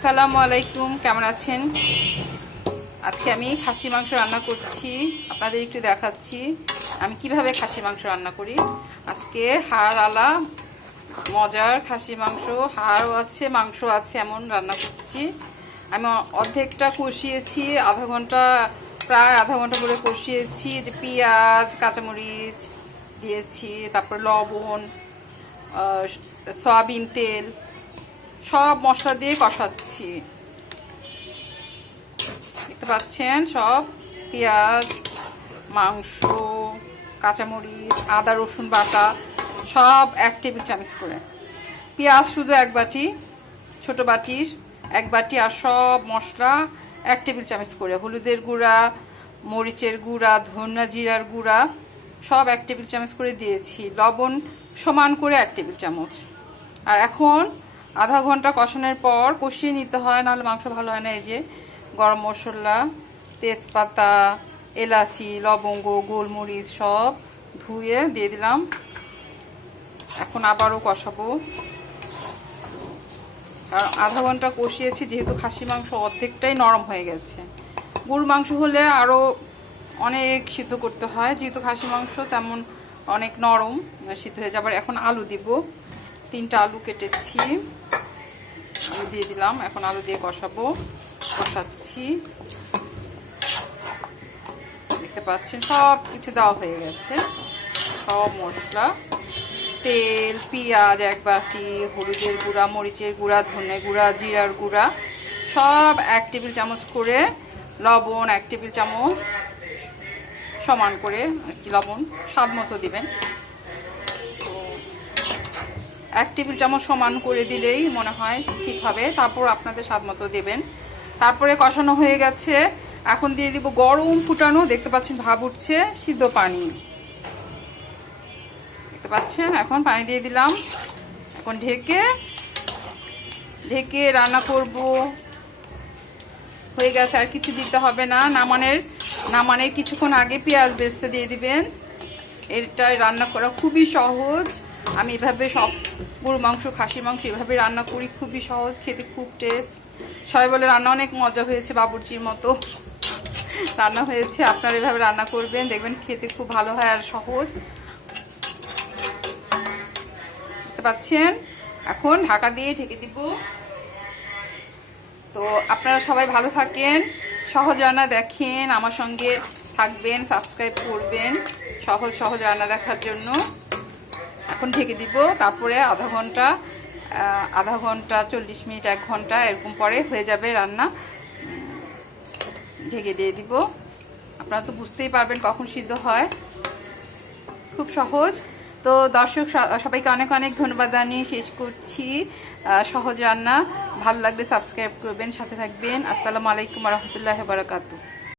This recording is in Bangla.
আসসালামু আলাইকুম, কেমন আছেন? আজকে আমি খাসি মাংস রান্না করছি, আপনাদের একটু দেখাচ্ছি। আমি কীভাবে খাসি মাংস রান্না করি? আজকে হাড় আলা, মজার খাসি মাংস, হাড়ও আছে মাংস আছে, এমন রান্না করছি। আমি অর্ধেকটা কষিয়েছি, আধা ঘণ্টা, প্রায় আধা ঘণ্টা করে কষিয়েছি, যে পেঁয়াজ, কাঁচামরিচ দিয়েছি, তারপর লবণ সয়াবিন তেল। সব মশলা দিয়ে কষাচ্ছি। দেখতে পাচ্ছেন, সব পেঁয়াজ, মাংস, কাঁচামরিচ, আদা, রসুন বাটা, সব এক টেবিল চামচ করে। পেঁয়াজ শুধু এক বাটি, ছোট বাটির এক বাটি আর সব মশলা এক টেবিল চামচ করে। হলুদের গুঁড়া, মরিচের গুঁড়া, ধনিয়া জিরার গুঁড়া, সব এক টেবিল চামচ করে দিয়েছি। লবণ সমান করে এক টেবিল চামচ। আর এখন আধা ঘণ্টা কষানোর পর কষিয়ে নিতে হয়, নাহলে মাংস ভালো হয় না। এই যে গরম মশলা, তেজপাতা, এলাচি, লবঙ্গ, গোলমরিচ সব ধুয়ে দিয়ে দিলাম। এখন আবারও কষাবো। কারণ আধা ঘণ্টা কষিয়েছি, যেহেতু খাসি মাংস অর্ধেকটাই নরম হয়ে গেছে। গরু মাংস হলে আরও অনেক সিদ্ধ করতে হয়। যেহেতু খাসি মাংস তেমন অনেক নরম, সিদ্ধ হয়ে যাবার এখন আলু দিব। তিনটা আলু কেটেছি। আলু দিয়ে দিলাম। এখন আলু দিয়ে কষাবো। কষাচ্ছি। দেখতে পাচ্ছেন সব কিছু দেওয়া হয়ে গেছে। সব মশলা, তেল, পেঁয়াজ, এক বাটি, হলুদের গুঁড়া, মরিচের গুঁড়া, ধনে গুঁড়া, জিরার গুঁড়া, সব এক টেবিল চামচ করে লবণ, এক টেবিল চামচ সমান করে আর কি লবণ, স্বাদ মতো দিবেন। এক টেবিল চামচ সমান করে দিলেই মনে হয় ঠিক হবে। তারপর আপনাদের স্বাদ মতো দেবেন। তারপরে কষানো হয়ে গেছে। এখন দিয়ে দিব গরম ফুটানো, দেখতে পাচ্ছেন ভাব উঠছে, সিদ্ধ পানি। দেখতে পাচ্ছেন? এখন পানি দিয়ে দিলাম। এখন ঢেকে ঢেকে রান্না করব। হয়ে গেছে, আর কিছু দিতে হবে না। নামানের নামানের কিছুক্ষণ আগে পেঁয়াজ বেস্তে দিয়ে দিবেন। এটাই রান্না করা খুবই সহজ। আমি এভাবে সব গরু মাংস খাসি মাংস এভাবে রান্না করি। খুবই সহজ, খেতে খুব টেস্ট সবাই বলে রান্না অনেক মজা হয়েছে বাবুর্চির মতো। রান্না হয়েছে, আপনারা এভাবে রান্না করবেন, দেখবেন খেতে খুব ভালো হয় আর সহজ। পাচ্ছেন? এখন ঢাকা দিয়ে ঢেকে দিব। তো আপনারা সবাই ভালো থাকেন, সহজ রান্না দেখেন, আমার সঙ্গে থাকবেন সাবস্ক্রাইব করবেন। সহজ সহজ রান্না দেখার জন্য। এখন ঢেকে দিব। তারপরে আধা ঘণ্টা আধা ঘণ্টা চল্লিশ মিনিট, এক ঘণ্টা এরকম পরে হয়ে যাবে রান্না। ঢেকে দিয়ে দিব। আপনারা তো বুঝতেই পারবেন কখন সিদ্ধ হয়। খুব সহজ। তো দর্শক সবাইকে অনেক অনেক ধন্যবাদ জানিয়ে শেষ করছি। সহজ রান্না। ভালো লাগলে সাবস্ক্রাইব করবেন, সাথে থাকবেন। আসসালামু আলাইকুম রহমতুল্লাহ বারাকাতু